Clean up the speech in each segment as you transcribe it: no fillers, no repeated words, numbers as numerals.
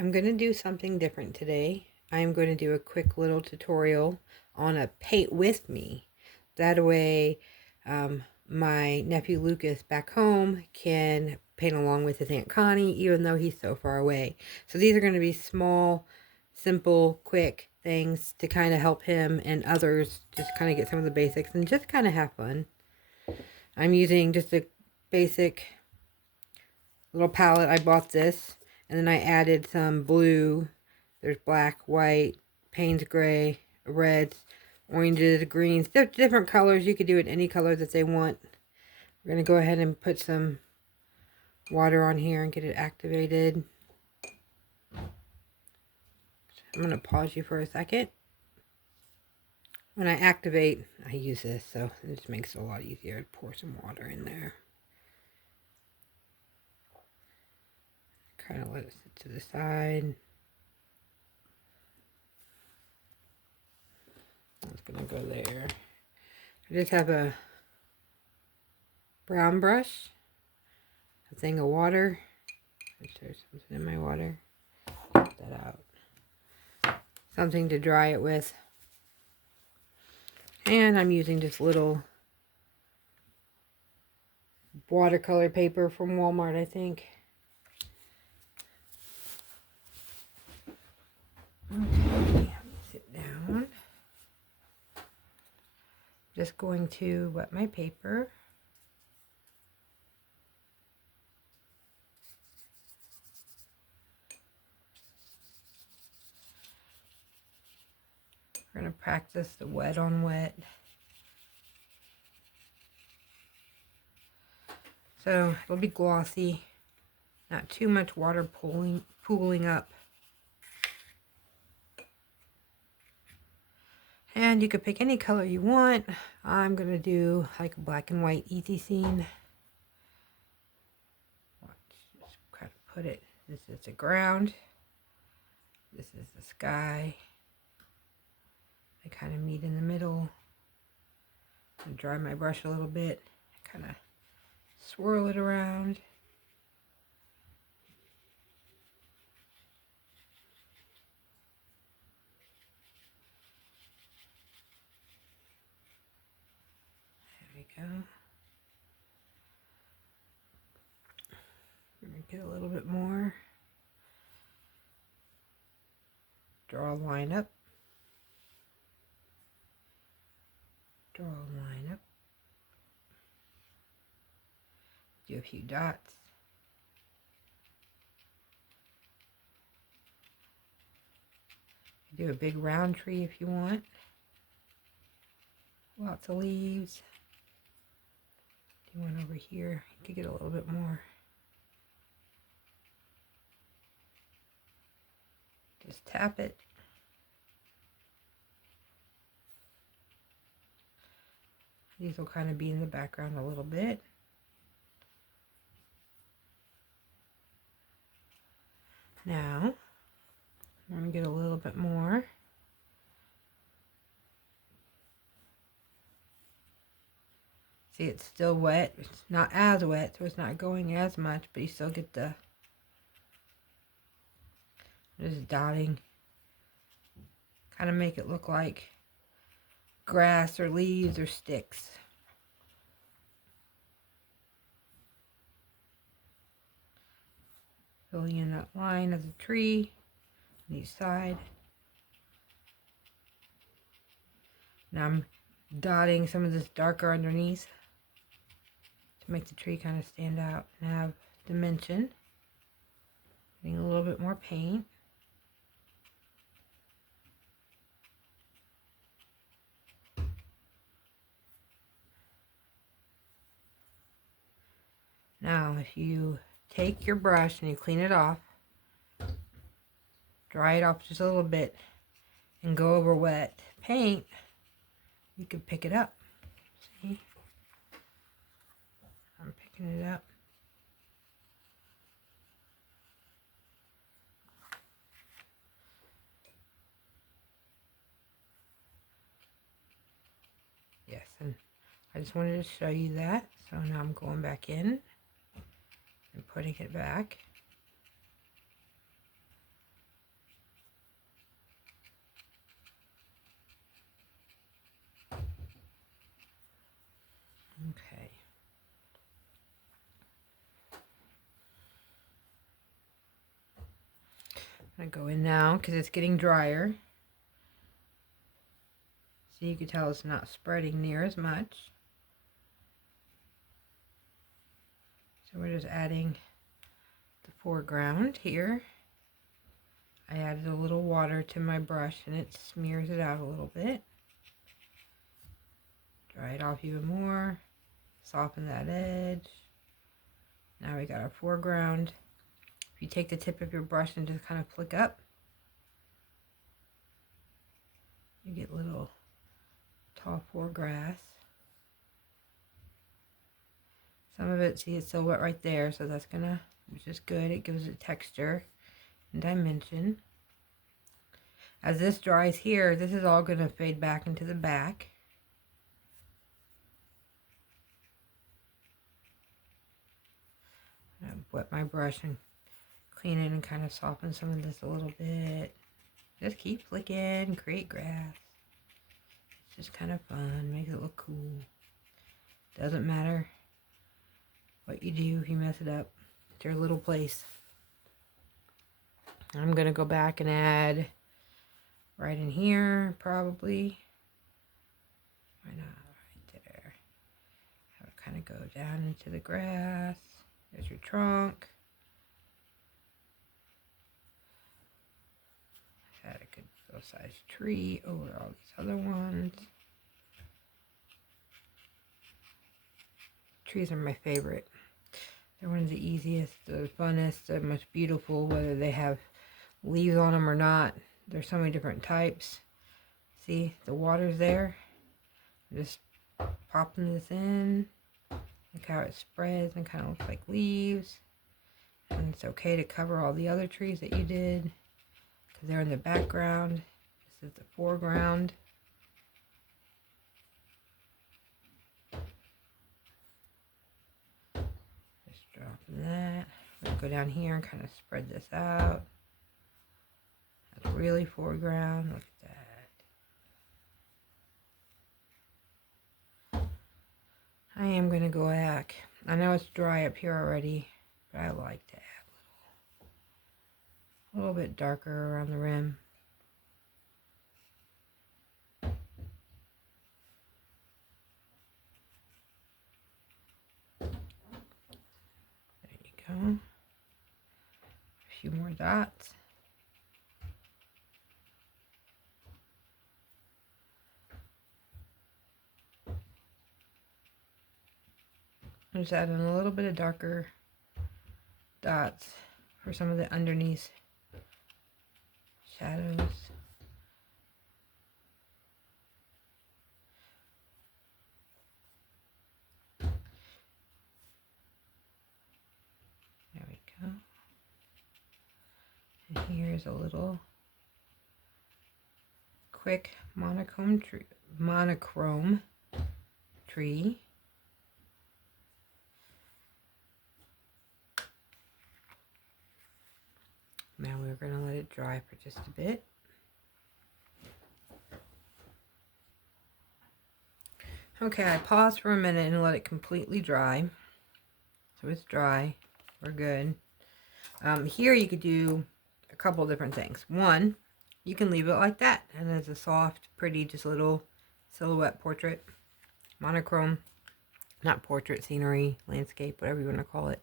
I'm going to do something different today. I'm going to do a quick little tutorial on a paint with me. That way, my nephew Lucas back home can paint along with his Aunt Connie, even though he's so far away. So these are going to be small, simple, quick things to kind of help him and others just kind of get some of the basics and just kind of have fun. I'm using just a basic little palette. I bought this, and then I added some blue. There's black, white, Payne's gray, reds, oranges, greens. They're different colors. You could do it any color that they want. We're going to go ahead and put some water on here and get it activated. I'm going to pause you for a second. When I activate, I use this, so it just makes it a lot easier to pour some water in there. Kind of let it sit to the side. It's going to go there. I just have a brown brush, a thing of water. There's something in my water. Get that out. Something to dry it with. And I'm using just little watercolor paper from Walmart, I think. Okay, sit down. Just going to wet my paper. We're going to practice the wet on wet. So it'll be glossy, not too much water pooling up. And you could pick any color you want. I'm going to do like a black and white easy scene. Just kind of put it, this is the ground. This is the sky. They kind of meet in the middle. I dry my brush a little bit. Kind of swirl it around. There we go. We're going to get a little bit more. Draw a line up. Draw a line up. Do a few dots. Do a big round tree if you want. Lots of leaves. Do one over here. You could get a little bit more. Just tap it. These will kind of be in the background a little bit. Now, I'm going to get a little bit more. See, it's still wet. It's not as wet, so it's not going as much, but you still get the just dotting. Kind of make it look like grass or leaves or sticks. Filling in that line of the tree on each side. Now I'm dotting some of this darker underneath to make the tree kind of stand out and have dimension. Getting a little bit more paint. Now if you take your brush and you clean it off, dry it off just a little bit, and go over wet paint, you can pick it up. See? I'm picking it up. Yes, and I just wanted to show you that. So now I'm going back in and putting it back. I'm going to go in now because it's getting drier. So you can tell it's not spreading near as much. So we're just adding the foreground here. I added a little water to my brush and it smears it out a little bit. Dry it off even more. Soften that edge. Now we got our foreground. If you take the tip of your brush and just kind of flick up, you get little tall foregrass. Some of it, see, it's still wet right there, so that's gonna, which is good. It gives it texture and dimension. As this dries here, this is all gonna fade back into the back. I wet my brush and clean it and kind of soften some of this a little bit. Just keep flicking, create grass. It's just kind of fun, makes it look cool. Doesn't matter what you do if you mess it up. It's your little place. I'm gonna go back and add right in here, probably. Why not? Right there. Have it kind of go down into the grass. There's your trunk. Add a good size tree over all these other ones. Trees are my favorite. They're one of the easiest, the funnest, the most beautiful, whether they have leaves on them or not. There's so many different types. See, the water's there. Just popping this in. Look how it spreads and kind of looks like leaves. And it's okay to cover all the other trees that you did because they're in the background. This is the foreground. Just dropping that. I'm going to go down here and kind of spread this out. That's really foreground. Look at that. I am going to go back. I know it's dry up here already, but I like to add a little bit darker around the rim. There you go. A few more dots. I'm just adding a little bit of darker dots for some of the underneath shadows. There we go. And here's a little quick monochrome tree. Now we're going to let it dry for just a bit. Okay, I paused for a minute and let it completely dry. So it's dry. We're good. Here you could do a couple different things. One, you can leave it like that, and it's a soft, pretty, just little silhouette portrait. Monochrome. Not portrait, scenery, landscape, whatever you want to call it.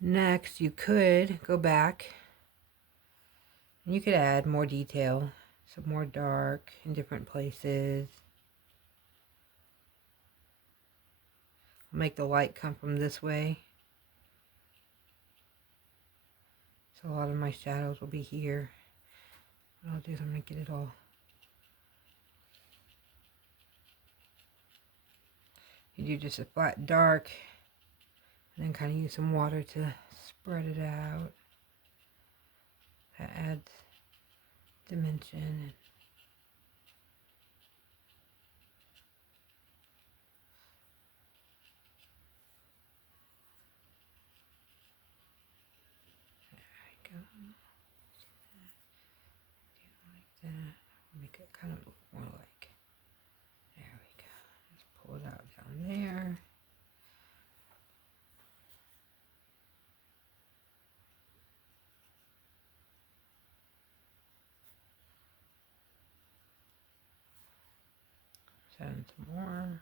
Next, you could go back and you could add more detail, some more dark in different places. I'll make the light come from this way. So a lot of my shadows will be here. What I'll do is I'm going to get it all. You do just a flat dark and then kind of use some water to spread it out. That adds dimension. There we go. Like that. Make it kind of look more like. There we go. Just pull it out down there. Send some more.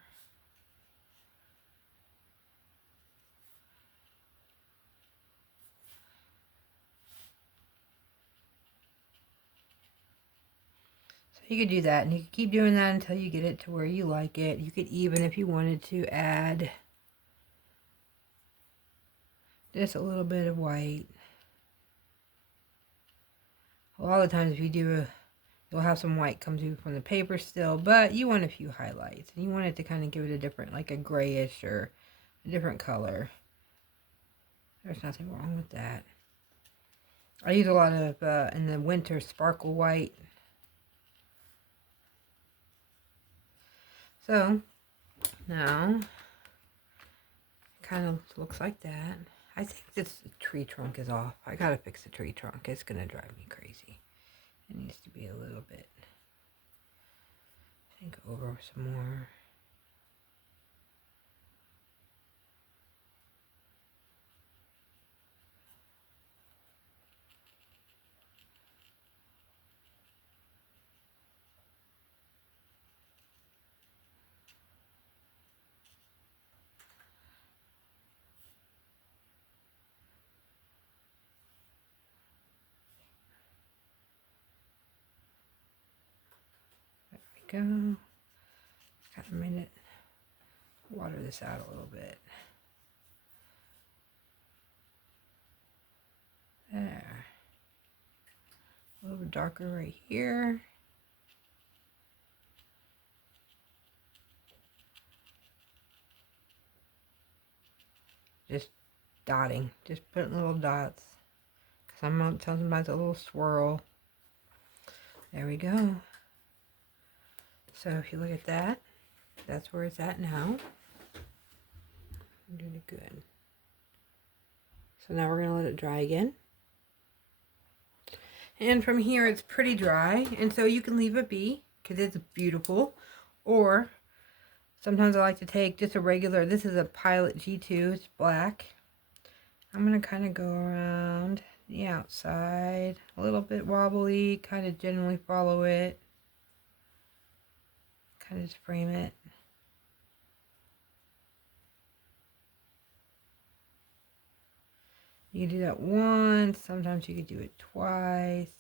You could do that, and you could keep doing that until you get it to where you like it. You could even, if you wanted to, add just a little bit of white. A lot of times if you do you'll have some white come through from the paper still, but you want a few highlights. And you want it to kind of give it a different, like a grayish or a different color. There's nothing wrong with that. I use a lot of, in the winter, sparkle white. So, now, it kind of looks like that. I think this tree trunk is off. I gotta fix the tree trunk. It's gonna drive me crazy. It needs to be a little bit, I think, over some more. Go. Kind of made it, water this out a little bit. There. A little bit darker right here. Just dotting, just putting little dots. Because sometimes a little swirl. There we go. So if you look at that, that's where it's at now. I'm doing it good. So now we're going to let it dry again. And from here it's pretty dry, and so you can leave it be because it's beautiful. Or sometimes I like to take just a regular, this is a Pilot G2, it's black. I'm going to kind of go around the outside, a little bit wobbly, kind of generally follow it. Kind of just frame it. You can do that once, sometimes you could do it twice.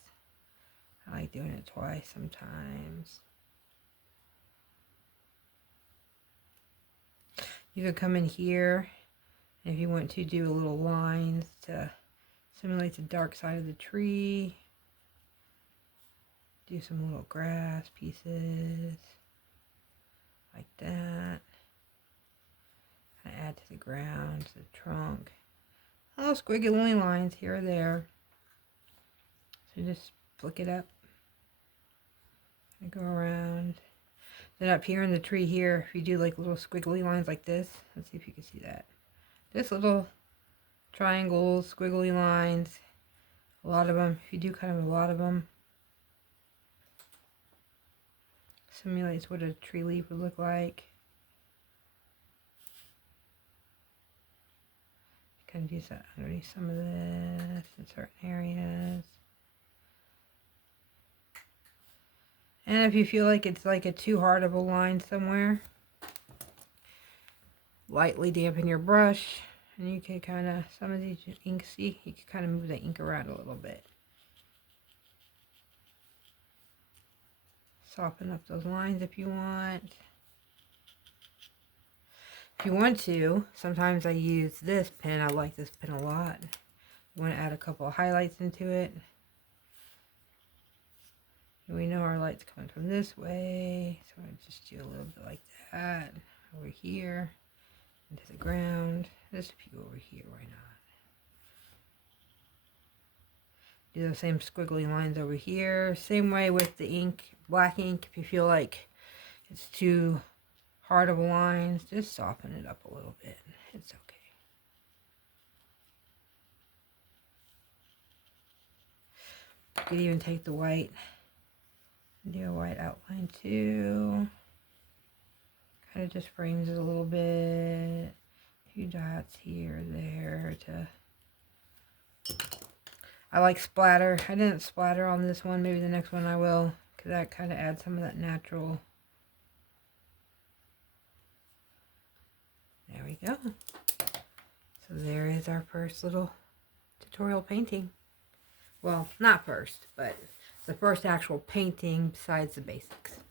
I like doing it twice sometimes. You could come in here, and if you want to do a little lines to simulate the dark side of the tree. Do some little grass pieces, like that. Kind of add to the ground, to the trunk. Little squiggly lines here or there. So just flick it up and go around. Then up here in the tree here, if you do like little squiggly lines like this, let's see if you can see that. Just little triangles, squiggly lines, a lot of them. If you do kind of a lot of them, simulates what a tree leaf would look like. Kind of use that underneath some of this in certain areas. And if you feel like it's like a too hard of a line somewhere, lightly dampen your brush, and you can kind of, some of these ink, see, you can kind of move the ink around a little bit. Soften up those lines if you want. If you want to, sometimes I use this pen. I like this pen a lot. You want to add a couple of highlights into it. And we know our light's coming from this way, so I just do a little bit like that over here into the ground. Just a few over here, why not? Do the same squiggly lines over here. Same way with the ink, black ink. If you feel like it's too hard of lines, just soften it up a little bit. It's okay. You could even take the white and do a white outline too. Kind of just frames it a little bit. A few dots here, there to... I like splatter. I didn't splatter on this one. Maybe the next one I will, because that kind of adds some of that natural There we go. So there is our first little tutorial painting. Well, not first, but the first actual painting besides the basics.